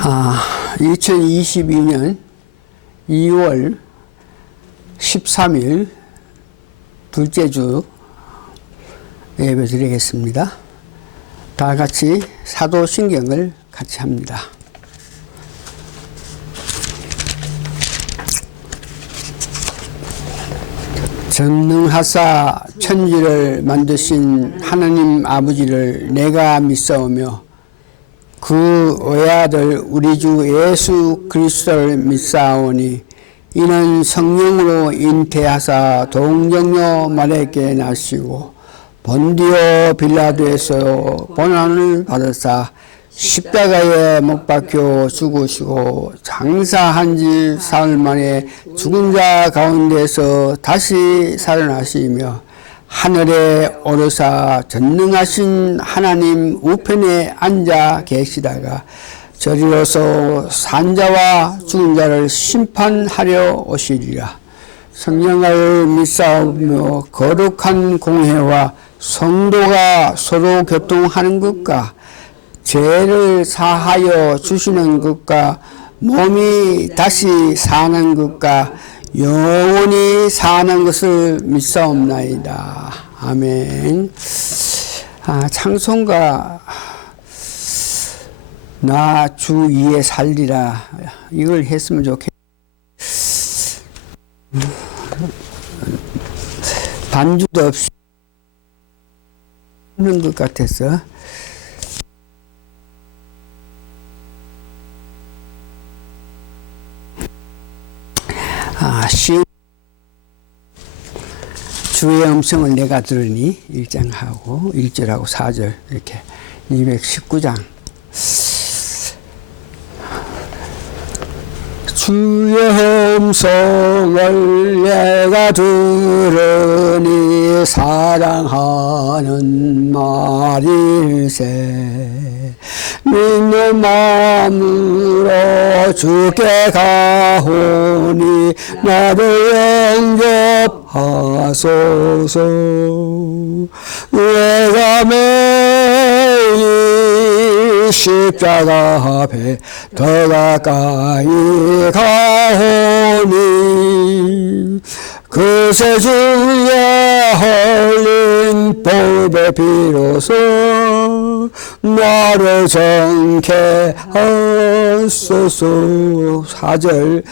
2022년 2월 13일 둘째 주 예배 드리겠습니다. 다 같이 사도신경을 같이 합니다. 전능하사 천지를 만드신 하나님 아버지를 내가 믿사오며 그 외아들 우리 주 예수 그리스도를 믿사오니 이는 성령으로 잉태하사 동정녀 마리아에게 나시고 본디오 빌라도에서 고난을 받으사 십자가에 못 박혀 죽으시고 장사한 지 사흘 만에 죽은 자 가운데서 다시 살아나시며 하늘에 오르사 전능하신 하나님 우편에 앉아 계시다가 저리로서 산자와 죽은 자를 심판하려 오시리라. 성령을 믿사오며 거룩한 공회와 성도가 서로 교통하는 것과 죄를 사하여 주시는 것과 몸이 다시 사는 것과 영원히 사는 것을 믿사옵나이다. 아멘. 찬송가 나 주 위에 살리라 이걸 했으면 좋겠. 반주도 없이 하는 것 같아서 주의 음성을 내가 들으니 1장하고 1절하고 4절 이렇게 219장 주의 음성을 내가 들으니 사랑하는 말일세 믿는 마음으로 주께 가오니 나를 영접하소서. 내가 매일 십자가 앞에 더 가까이 가오니 그새 주의 흘린 보배 비로소 나를 정케 하소서. 4절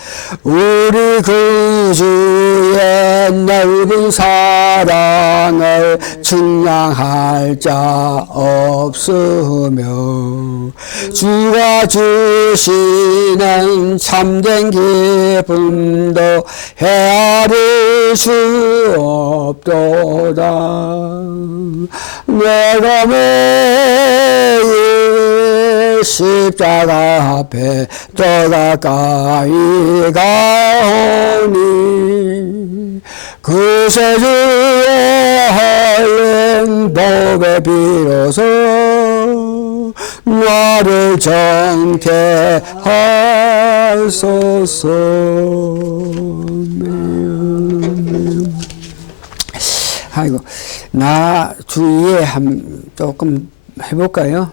우리 그 주의 넓은 사랑을 측량할 자 없으며 주가 주시는 참된 기쁨도 헤아릴 수 없도다. 내가 매일 십자가 앞에 더 가까이 가오니 그새 주의 흘린 보배 비로소 나를 정케 하소서. 아이고, 나 주위에 조금 해볼까요?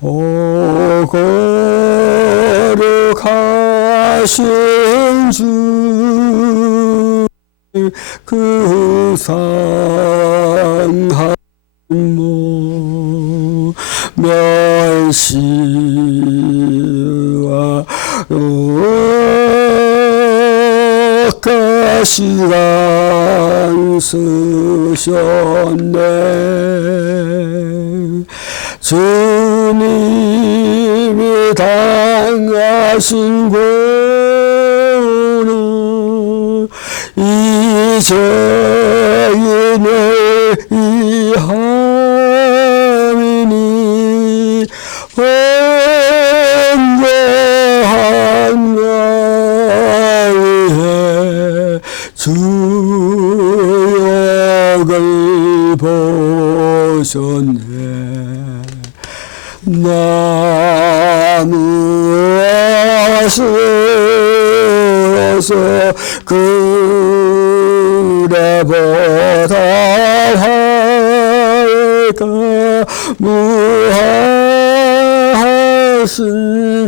오 거룩하신 주 그 상한 몸 멸시와 시간 쓰셨네. 주님이 당하신 고난 이 죄인을 이함이니 온전한 나의 주역을 보셨네. 나무에서 그래보다 할까 무하신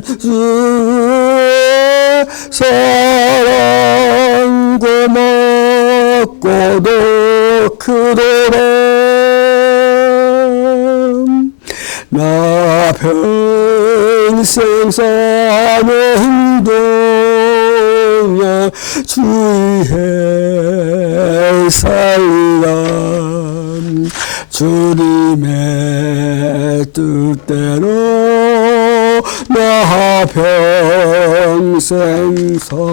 사랑 고맙고도 그대로 나 평생 사는 동안 주의 살라 주님의 뜻대로 나 평생 살라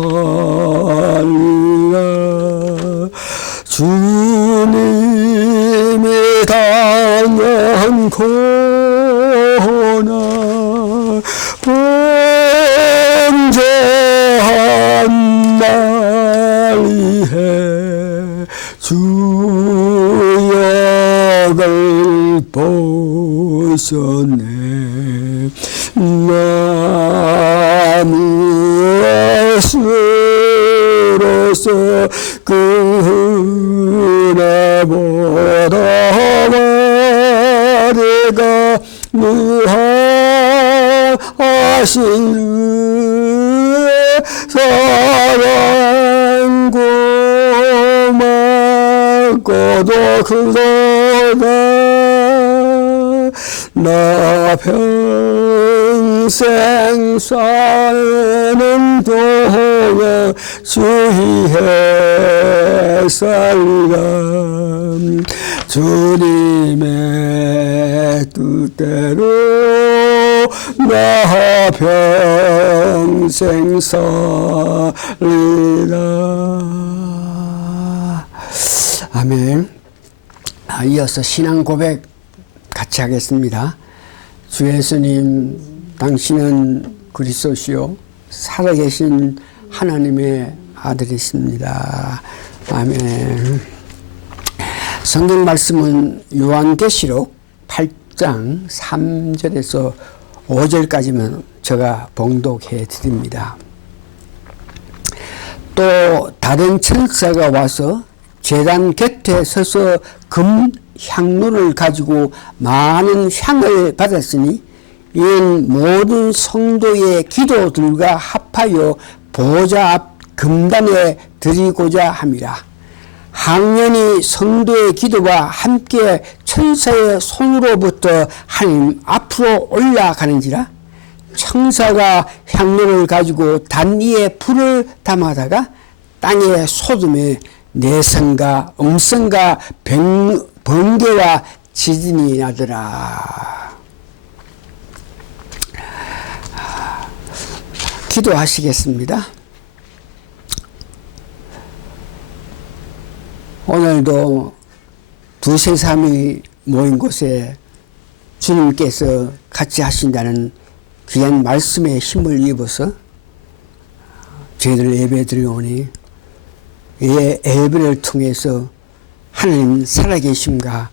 주님이 당한 고난 범죄한 날이해 주역을 보셨네 나무의 수로서 그네보다 머리가 무하신 사랑 고맙고도 그러나 나 평생 사는 동안 주의 살리라 주님의 뜻대로 나 평생 살리라. 아멘. 이어서 신앙 고백 같이 하겠습니다. 주 예수님, 당신은 그리스도시요 살아계신 하나님의 아들이십니다. 아멘. 성경 말씀은 요한계시록 8장 3절에서 5절까지만 제가 봉독해 드립니다. 또 다른 천사가 와서 제단 곁에 서서 금 향로를 가지고 많은 향을 받았으니 이는 모든 성도의 기도들과 합하여 보좌 앞 금단에 드리고자 함이라. 항연히 성도의 기도와 함께 천사의 손으로부터 하나님 앞으로 올라가는지라. 천사가 향로를 가지고 단 위에 불을 담아다가 땅의 소돔에 내성과 음성과 번개와 지진이 나더라. 기도하시겠습니다. 오늘도 두세 사람이 모인 곳에 주님께서 같이 하신다는 귀한 말씀의 힘을 입어서 저희들 예배 드리오니 이 예배를 통해서 하나님 살아계심과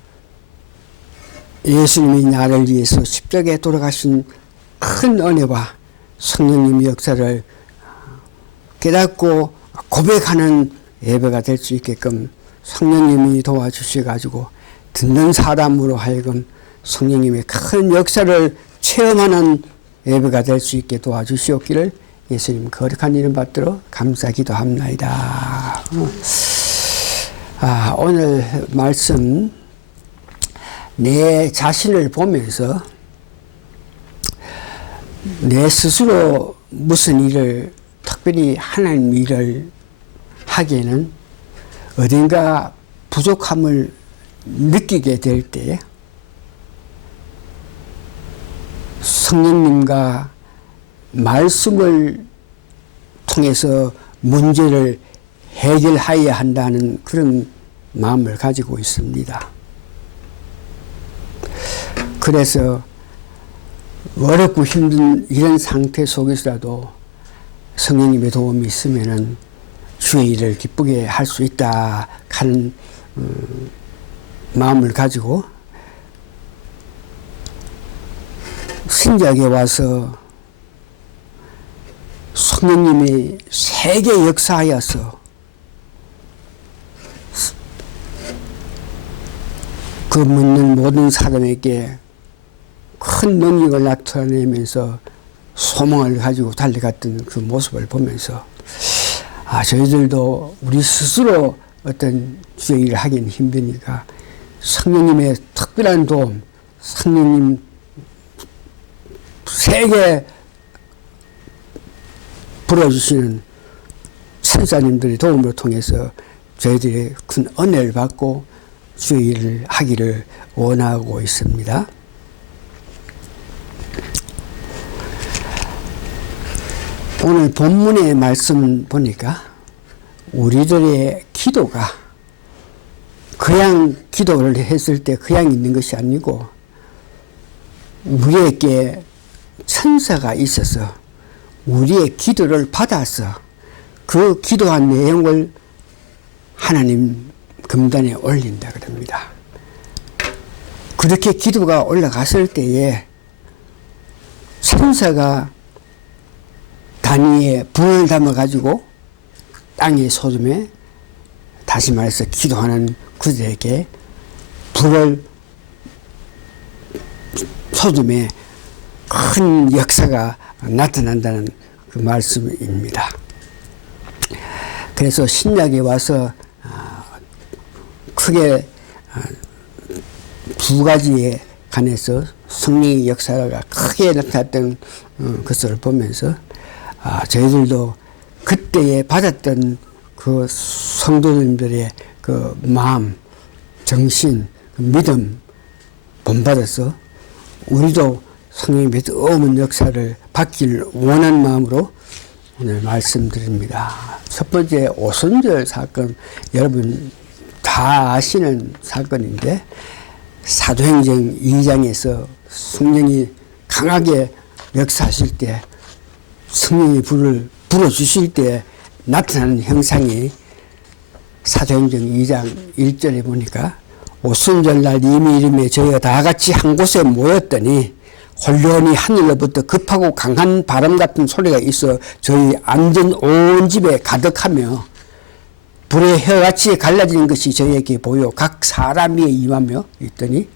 예수님이 나를 위해서 십자가에 돌아가신 큰 은혜와 성령님의 역사를 깨닫고 고백하는 예배가 될 수 있게끔 성령님이 도와주셔가지고 듣는 사람으로 하여금 성령님의 큰 역사를 체험하는 예배가 될 수 있게 도와주시옵기를 예수님 거룩한 이름 받들어 감사 기도합나이다. 오늘 말씀 내 자신을 보면서 내 스스로 무슨 일을 특별히 하나님 일을 하기에는 어딘가 부족함을 느끼게 될 때 성령님과 말씀을 통해서 문제를 해결해야 한다는 그런 마음을 가지고 있습니다. 그래서 어렵고 힘든 이런 상태 속에서라도 성령님의 도움이 있으면은 주의 일을 기쁘게 할 수 있다 하는 마음을 가지고 신작에 와서 성령님이 세계 역사하여서 그 묻는 모든 사람에게 큰 능력을 나타내면서 소망을 가지고 달려갔던 그 모습을 보면서 저희들도 우리 스스로 어떤 주의 일을 하기는 힘드니까 성령님의 특별한 도움, 성령님 세계 불어주시는 천사님들의 도움을 통해서 저희들이 큰 은혜를 받고 주의 일을 하기를 원하고 있습니다. 오늘 본문의 말씀 보니까 우리들의 기도가 그냥 기도를 했을 때 그냥 있는 것이 아니고 우리에게 천사가 있어서 우리의 기도를 받아서 그 기도한 내용을 하나님 금단에 올린다 그럽니다. 그렇게 기도가 올라갔을 때에 천사가 단위에 불을 담아가지고 땅의 소돔에 다시 말해서 기도하는 그들에게 불을 소돔에 큰 역사가 나타난다는 그 말씀입니다. 그래서 신약에 와서 크게 두 가지에 관해서 성령의 역사가 크게 나타났던 것을 보면서 저희들도 그때에 받았던 그 성도님들의 그 마음, 정신, 그 믿음 본받아서 우리도 성령님의 뜨거운 역사를 받기를 원하는 마음으로 오늘 말씀드립니다. 첫 번째 오순절 사건, 여러분 다 아시는 사건인데 사도행전 2장에서 성령이 강하게 역사하실 때 성령이 불을 불어주실 때 나타나는 형상이 사도행전 2장 1절에 보니까 오순절날 이미 이름에 저희가 다 같이 한 곳에 모였더니 홀련히 하늘로부터 급하고 강한 바람 같은 소리가 있어 저희 앉은 온 집에 가득하며 불의 혀같이 갈라지는 것이 저희에게 보여 각 사람 위에 임하며 있더니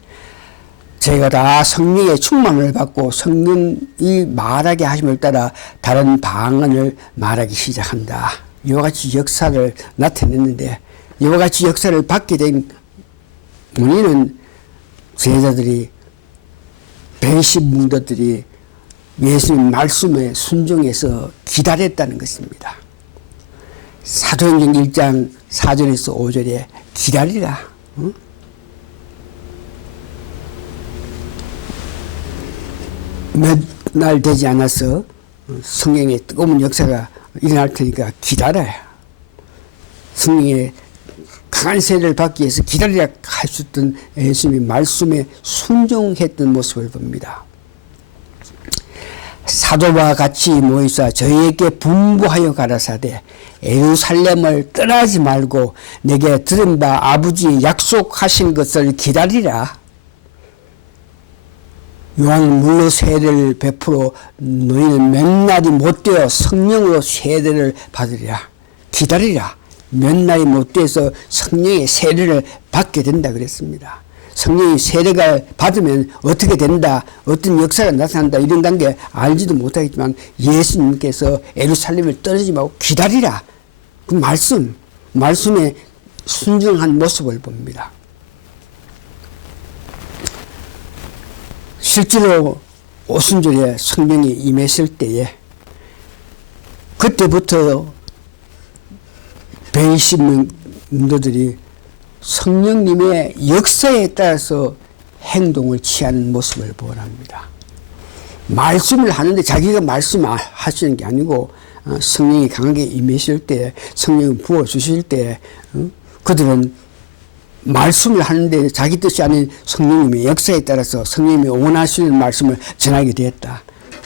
저희가 다 성령의 충만을 받고 성령이 말하게 하심을 따라 다른 방언을 말하기 시작한다. 이와 같이 역사를 나타냈는데 이와 같이 역사를 받게 된 원인은 제자들이 배신문도들이 예수님 말씀에 순종해서 기다렸다는 것입니다. 사도행전 1장 4절에서 5절에 기다리라. 응? 몇 날 되지 않아서 성령의 뜨거운 역사가 일어날 테니까 기다려야. 성령의 강한 세례를 받기 위해서 기다리라 할 수 있던 예수님의 말씀에 순종했던 모습을 봅니다. 사도와 같이 모이사 저희에게 분부하여 가라사대 예루살렘을 떠나지 말고 내게 들은 바 아버지 약속하신 것을 기다리라. 요한 물로 세례를 베풀어 너희는 몇 날이 못되어 성령으로 세례를 받으리라. 기다리라. 몇 날이 못돼서 성령의 세례를 받게 된다 그랬습니다. 성령의 세례가 받으면 어떻게 된다, 어떤 역사가 나타난다 이런 단계 알지도 못하겠지만 예수님께서 예루살렘을 떨어지지 말고 기다리라. 그 말씀에 순종한 모습을 봅니다. 실제로 오순절에 성령이 임했을 때에 그때부터 배신문도들이 성령님의 역사에 따라서 행동을 취하는 모습을 보랍니다. 말씀을 하는데 자기가 말씀하시는 게 아니고 성령이 강하게 임하실 때 성령을 부어주실 때 그들은 말씀을 하는데 자기 뜻이 아닌 성령님의 역사에 따라서 성령님이 원하시는 말씀을 전하게 되었다.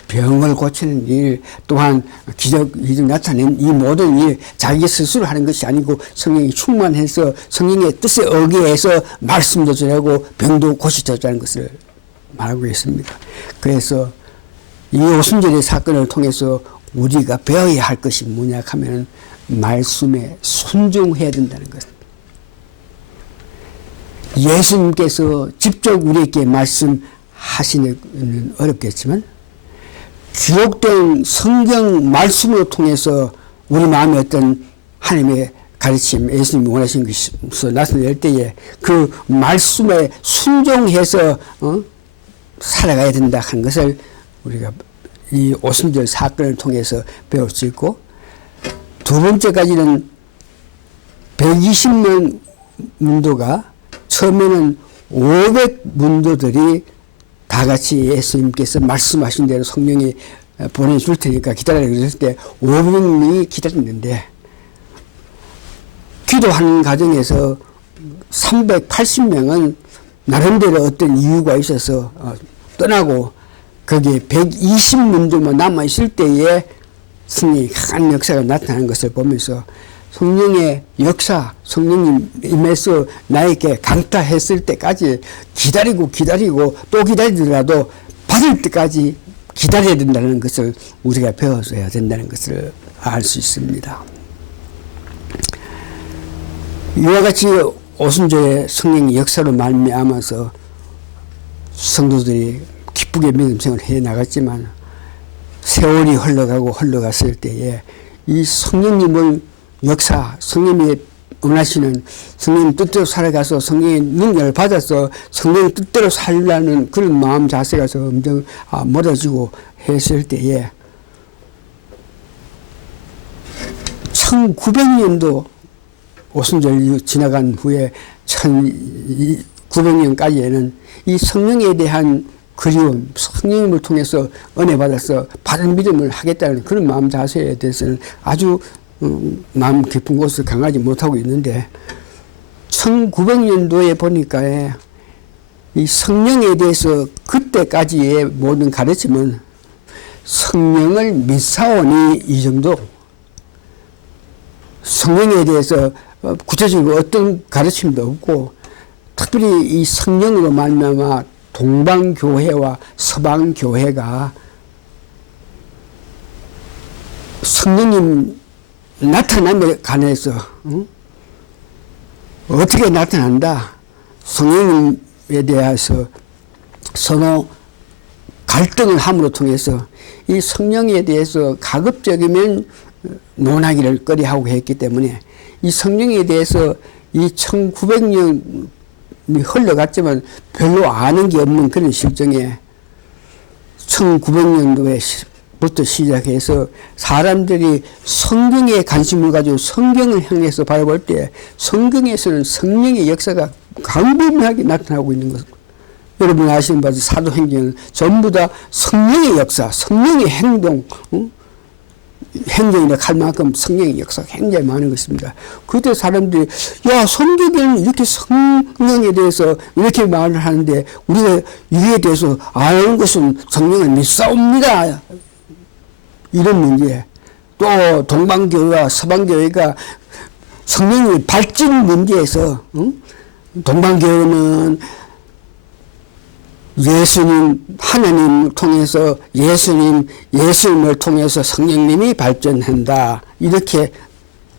병을 고치는 일 또한 기적이 나타낸 이 모든 일 자기 스스로 하는 것이 아니고 성령이 충만해서 성령의 뜻에 의기해서 말씀도 전하고 병도 고치자는 것을 말하고 있습니다. 그래서 이 오순절의 사건을 통해서 우리가 배워야 할 것이 뭐냐 하면 말씀에 순종해야 된다는 것. 예수님께서 직접 우리에게 말씀하시는 어렵겠지만 기록된 성경 말씀을 통해서 우리 마음에 어떤 하나님의 가르침, 예수님이 원하신 것이 나타낼 때에 그 말씀에 순종해서 살아가야 된다 하는 것을 우리가 이 오순절 사건을 통해서 배울 수 있고, 두 번째까지는 120명 문도가 처음에는 500문도들이 다 같이 예수님께서 말씀하신 대로 성령이 보내줄 테니까 기다리라 그랬을 때 500명이 기다렸는데, 기도하는 과정에서 380명은 나름대로 어떤 이유가 있어서 떠나고 거기에 120문도만 남아있을 때에 성령이 강한 역사가 나타나는 것을 보면서 성령의 역사, 성령님 임해서 나에게 강타했을 때까지 기다리고 또 기다리더라도 받을 때까지 기다려야 된다는 것을 우리가 배워줘야 된다는 것을 알 수 있습니다. 이와 같이 오순절의 성령의 역사로 말미암아서 성도들이 기쁘게 믿음 생활을 해 나갔지만, 세월이 흘러갔을 때에 이 성령님을 역사, 성령님이 원하시는 성령 뜻대로 살아가서 성령의 능력을 받아서 성령의 뜻대로 살라는 그런 마음 자세가 점점 멀어지고 했을 때에 1900년도 오순절 지나간 후에 1900년까지에는 이 성령에 대한 그리움, 성령님을 통해서 은혜 받아서 바른 믿음을 하겠다는 그런 마음 자세에 대해서는 아주 마음 깊은 곳을 강하지 못하고 있는데, 1900년도에 보니까 이 성령에 대해서 그때까지의 모든 가르침은 성령을 믿사오니 이 정도, 성령에 대해서 구체적으로 어떤 가르침도 없고, 특별히 이 성령으로 말미암아 동방교회와 서방교회가 성령님 나타남에 관해서 어떻게 나타난다, 성령님에 대해서 서로 갈등을 함으로 통해서 이 성령에 대해서 가급적이면 논하기를 꺼려하고 했기 때문에 이 성령에 대해서 이 1900년이 흘러갔지만 별로 아는 게 없는 그런 실정에 1900년도에부터 시작해서 사람들이 성경에 관심을 가지고 성경을 향해서 바라볼 때 성경에서는 성령의 역사가 광범위하게 나타나고 있는 것. 여러분 아시는 바도 사도행전은 전부 다 성령의 역사, 성령의 행동, 행정이라 할 만큼 성령의 역사가 굉장히 많은 것입니다. 그때 사람들이 야, 성경에는 이렇게 성령에 대해서 이렇게 말을 하는데 우리가 이에 대해서 아는 것은 성령을 믿사옵니다. 이런 문제. 또 동방교회와 서방교회가 성령의 발전 문제에서 동방교회는 예수님, 하나님을 통해서 예수님을 통해서 성령님이 발전한다. 이렇게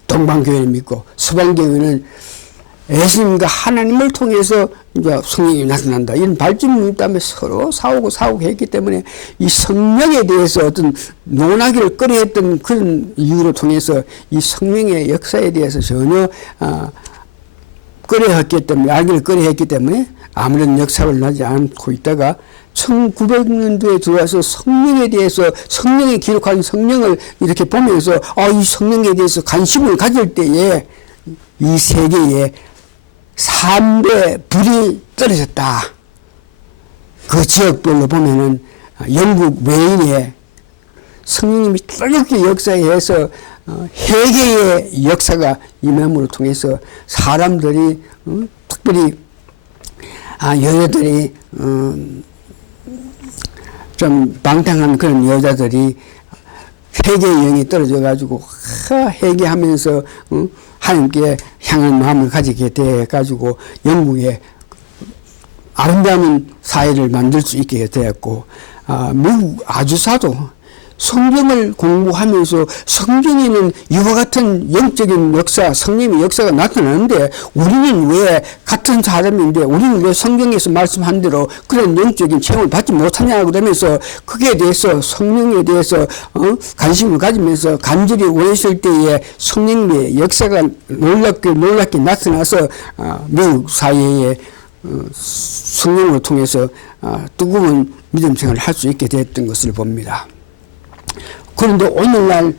동방교회는 믿고, 서방교회는 예수님과 하나님을 통해서 이제 성령이 나타난다. 이런 발전이 때문에 서로 싸우고 했기 때문에 이 성령에 대해서 어떤 논하기를 꺼려했던 그런 이유로 통해서 이 성령의 역사에 대해서 전혀 꺼려했기 때문에, 알기를 꺼려했기 때문에 아무런 역사를 나지 않고 있다가 1900년도에 들어와서 성령에 대해서, 성령이 기록한 성령을 이렇게 보면서 이 성령에 대해서 관심을 가질 때에 이 세계에 3배 불이 떨어졌다. 그 지역별로 보면은 영국 외인의 성령님이 뜨겁게 역사해서 회개의 역사가 임함으로 통해서 사람들이 특별히 여자들이 좀 방탕한 그런 여자들이 회개의 영이 떨어져 가지고 회개하면서 하나님께 향한 마음을 가지게 돼 가지고 영국에 아름다운 사회를 만들 수 있게 되었고, 미국 아주사도 성경을 공부하면서 성경에는 이와 같은 영적인 역사, 성령의 역사가 나타나는데 우리는 왜 같은 사람인데 우리는 왜 성경에서 말씀한 대로 그런 영적인 체험을 받지 못하냐 그러면서 그에 대해서 성령에 대해서 관심을 가지면서 간절히 원했을 때에 성령의 역사가 놀랍게 나타나서 미국 사회에 성령을 통해서 뜨거운 믿음 생활을 할 수 있게 됐던 것을 봅니다. 그런데 오늘날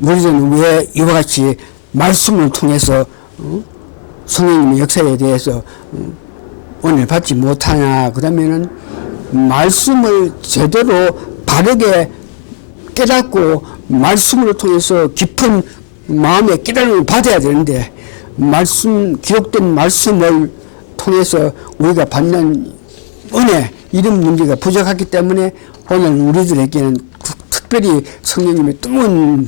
우리는 왜 이와 같이 말씀을 통해서 성령님의 역사에 대해서 은혜를 받지 못하냐 그러면은 말씀을 제대로 바르게 깨닫고 말씀을 통해서 깊은 마음의 깨달음을 받아야 되는데 기록된 말씀을 통해서 우리가 받는 은혜 이런 문제가 부족하기 때문에 오늘 우리들에게는 특별히 성령님의 뜨거운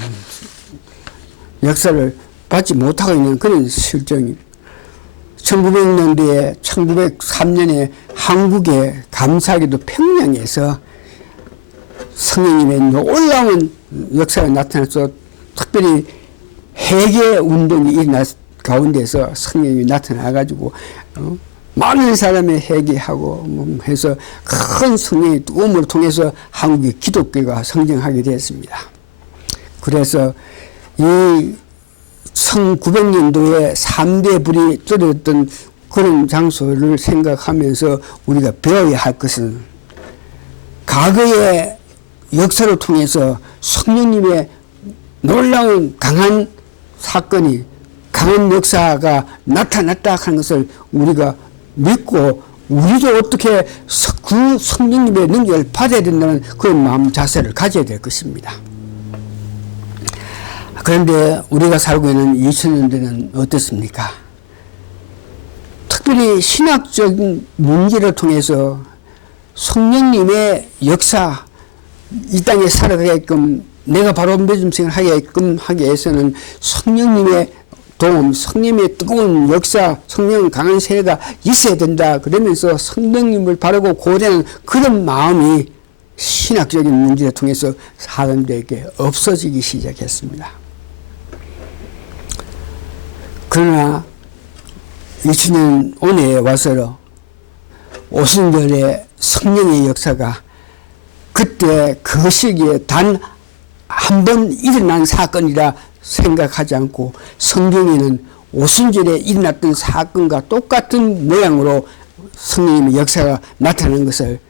역사를 받지 못하고 있는 그런 실정입니다. 1900년대에 1903년에 한국에 감사하게도 평양에서 성령님의 놀라운 역사가 나타나서 특별히 회개운동이 일어난 가운데서 성령님이 나타나가지고 많은 사람이 회개하고 해서 큰 성령의 도움을 통해서 한국의 기독교가 성장하게 되었습니다. 그래서 이 1900년도에 3대 불이 떨어졌던 그런 장소를 생각하면서 우리가 배워야 할 것은 과거의 역사를 통해서 성령님의 놀라운 강한 사건이 강한 역사가 나타났다 하는 것을 우리가 믿고 우리도 어떻게 그 성령님의 능력을 받아야 된다는 그런 마음 자세를 가져야 될 것입니다. 그런데 우리가 살고 있는 2000년대는 어떻습니까? 특별히 신학적인 문제를 통해서 성령님의 역사 이 땅에 살아가게끔 내가 바로 믿음 생활을 하게끔 하기 위해서는 성령님의 도움, 성령님의 뜨거운 역사, 성령 강한 세례가 있어야 된다. 그러면서 성령님을 바르고 고대하는 그런 마음이 신학적인 문제를 통해서 사람들에게 없어지기 시작했습니다. 그러나 2000년 오늘에 와서 오순절의 성령의 역사가 그때 그 시기에 단 한 번 일어난 사건이라 생각하지 않고 성경에는 오순절에 일어났던 사건과 똑같은 모양으로 성령님의 역사가 나타나는 것을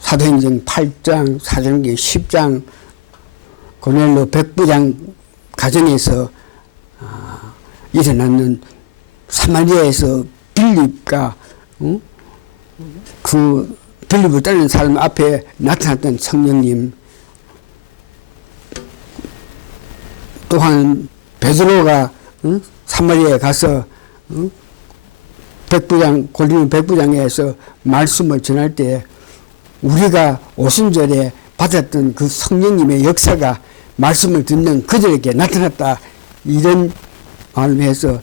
사도행전 8장, 사도행전 10장, 고넬로 백부장 가정에서 일어났는 사마리아에서 빌립과 그 빌립을 따르는 사람 앞에 나타났던 성령님, 또한 베드로가 사마리아에 가서 백부장 골리는 백부장에서 말씀을 전할 때 우리가 오순절에 받았던 그 성령님의 역사가 말씀을 듣는 그들에게 나타났다 이런 말을 해서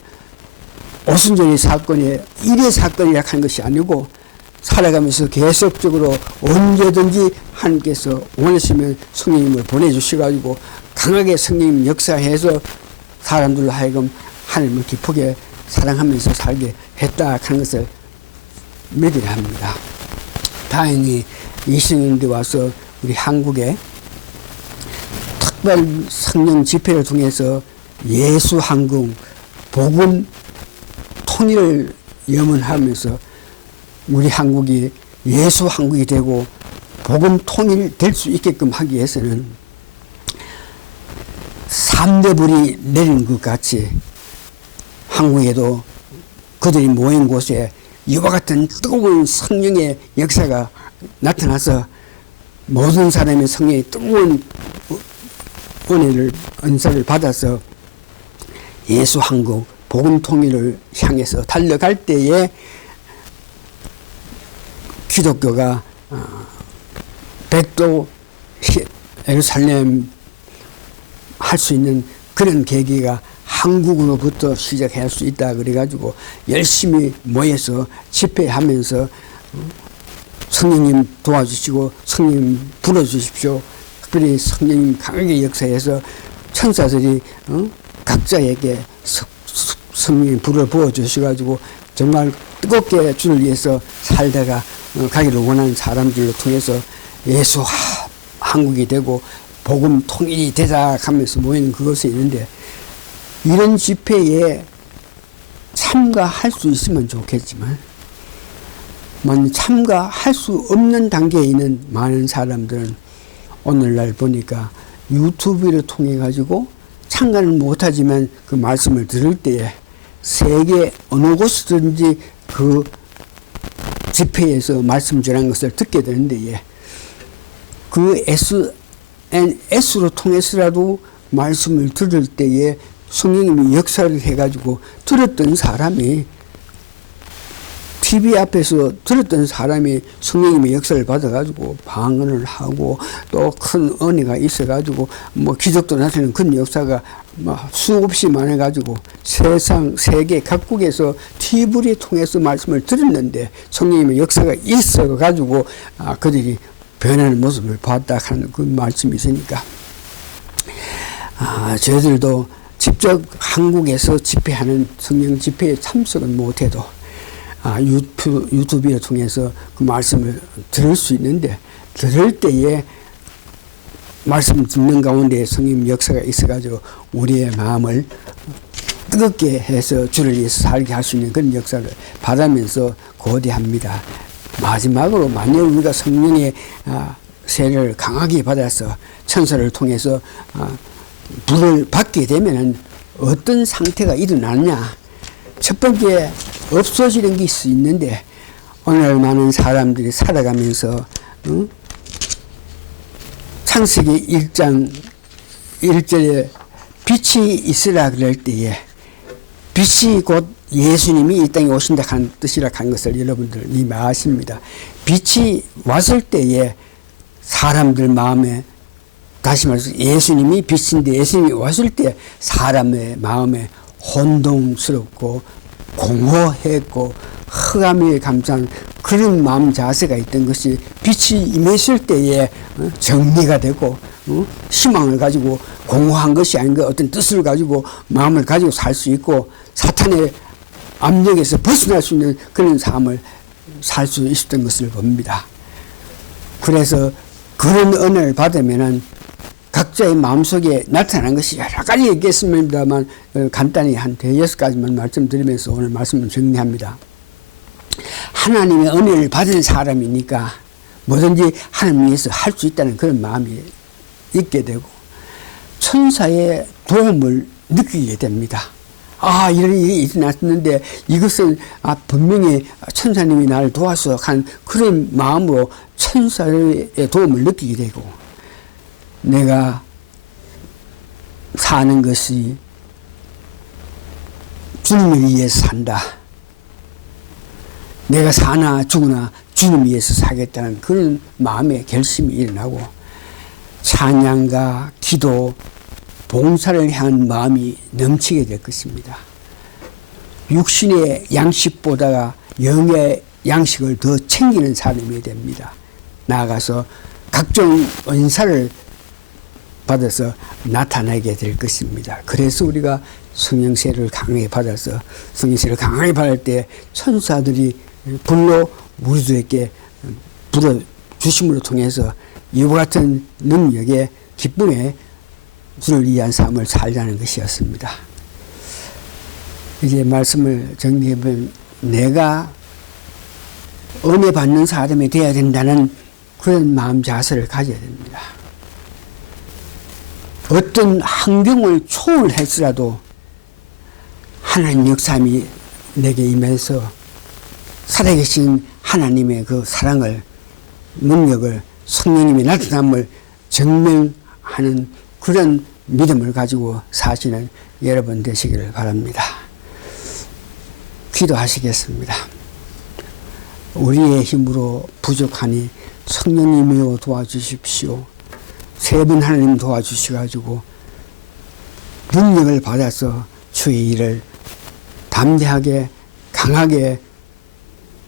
오순절의 사건이 일의 사건이라 하는 것이 아니고 살아가면서 계속적으로 언제든지 하나님께서 원하시면 성령님을 보내주셔가지고 강하게 성령 역사해서 사람들로 하여금 하나님을 기쁘게 사랑하면서 살게 했다 하는 것을 믿어야 합니다. 다행히 20년대 와서 우리 한국에 특별 성령 집회를 통해서 예수 한국 복음 통일을 염원하면서 우리 한국이 예수 한국이 되고 복음 통일 될 수 있게끔 하기 위해서는 3대 불이 내린 것 같이 한국에도 그들이 모인 곳에 이와 같은 뜨거운 성령의 역사가 나타나서 모든 사람의 성령의 뜨거운 은사를 받아서 예수 한국 복음 통일을 향해서 달려갈 때에 기독교가 백도 예루살렘 할 수 있는 그런 계기가 한국으로부터 시작할 수 있다 그래가지고 열심히 모여서 집회하면서 성령님 도와주시고 성령님 불어주십시오 특별히 성령님 강하게 역사해서 천사들이 각자에게 성령의 불을 부어주셔가지고 정말 뜨겁게 주를 위해서 살다가 가기를 원하는 사람들로 통해서 예수 한국이 되고 복음 통일이 되자 하면서 모이는 그것이 있는데, 이런 집회에 참가할 수 있으면 좋겠지만 참가할 수 없는 단계에 있는 많은 사람들은 오늘날 보니까 유튜브를 통해 가지고 참가는 못하지만 그 말씀을 들을 때에 세계 어느 곳이든지 그 집회에서 말씀 전한 것을 듣게 되는데, 그 SNS로 통해서라도 말씀을 들을 때에 성령님이 역사를 해가지고 들었던 사람이, TV 앞에서 들었던 사람이 성령님의 역사를 받아가지고 방언을 하고 또 큰 은혜가 있어가지고 기적도 나타내는 그런 역사가 수없이 많아가지고 세계 각국에서 TV를 통해서 말씀을 들었는데 성령님의 역사가 있어가지고 그들이 변하는 모습을 봤다 하는 그 말씀이 있으니까, 저희들도 직접 한국에서 집회하는 성령 집회에 참석은 못해도 유튜브를 통해서 그 말씀을 들을 수 있는데, 들을 때에 말씀 듣는 가운데 성령 역사가 있어가지고 우리의 마음을 뜨겁게 해서 주를 위해서 살게 할 수 있는 그런 역사를 받으면서 고대합니다. 마지막으로 만약 우리가 성령의 세례를 강하게 받아서 천사를 통해서 불을 받게 되면은 어떤 상태가 일어나느냐. 첫 번째, 없어지는 게 있는데, 오늘 많은 사람들이 살아가면서 창세기 1장 1절에 빛이 있으라 그럴 때에 빛이 곧 예수님이 이 땅에 오신다 하는 뜻이라 한 것을 여러분들 이미 아십니다. 빛이 왔을 때에 사람들 마음에, 다시 말해서 예수님이 빛인데 예수님이 왔을 때 사람의 마음에 혼동스럽고 공허했고 흑암에 감싼 그런 마음 자세가 있던 것이 빛이 임했을 때에 정리가 되고 희망을 가지고 공허한 것이 아닌가 어떤 뜻을 가지고 마음을 가지고 살 수 있고 사탄의 압력에서 벗어날 수 있는 그런 삶을 살 수 있었던 것을 봅니다. 그래서 그런 은혜를 받으면은 각자의 마음속에 나타난 것이 여러 가지 있겠습니다만 간단히 한 5가지만 말씀드리면서 오늘 말씀을 정리합니다. 하나님의 은혜를 받은 사람이니까 뭐든지 하나님 위해서 할 수 있다는 그런 마음이 있게 되고 천사의 도움을 느끼게 됩니다. 이런 일이 일어났는데 이것은 분명히 천사님이 나를 도와서 한 그런 마음으로 천사의 도움을 느끼게 되고, 내가 사는 것이 주님을 위해서 산다. 내가 사나 죽으나 주님 위해서 살겠다는 그런 마음의 결심이 일어나고 찬양과 기도, 봉사를 향한 마음이 넘치게 될 것입니다. 육신의 양식보다가 영의 양식을 더 챙기는 사람이 됩니다. 나아가서 각종 은사를 받아서 나타나게 될 것입니다. 그래서 우리가 성령세를 강하게 받아서 성령세를 강하게 받을 때 천사들이 불로 우리들에게 불어주심으로 통해서 이와 같은 능력의 기쁨의 주를 위한 삶을 살자는 것이었습니다. 이제 말씀을 정리해보면 내가 은혜 받는 사람이 되어야 된다는 그런 마음 자세를 가져야 됩니다. 어떤 환경을 초월했으라도 하나님 역사함이 내게 임해서 살아계신 하나님의 그 사랑을, 능력을, 성령님의 나타남을 증명하는 그런 믿음을 가지고 사시는 여러분 되시기를 바랍니다. 기도하시겠습니다. 우리의 힘으로 부족하니 성령님이여 도와주십시오. 세 번 하나님 도와주셔가지고 능력을 받아서 주의 일을 담대하게 강하게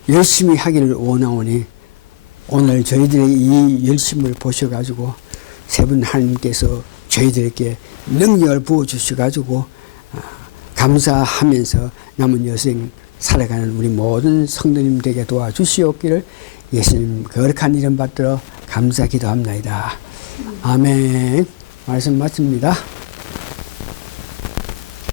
열심히 하기를 원하오니 오늘 저희들의 이 열심을 보셔가지고 세 분 하나님께서 저희들에게 능력을 부어주셔가지고 감사하면서 남은 여생 살아가는 우리 모든 성도님들에게 도와주시옵기를 예수님 거룩한 이름 받들어 감사 기도합니다. 아멘. 말씀 마칩니다.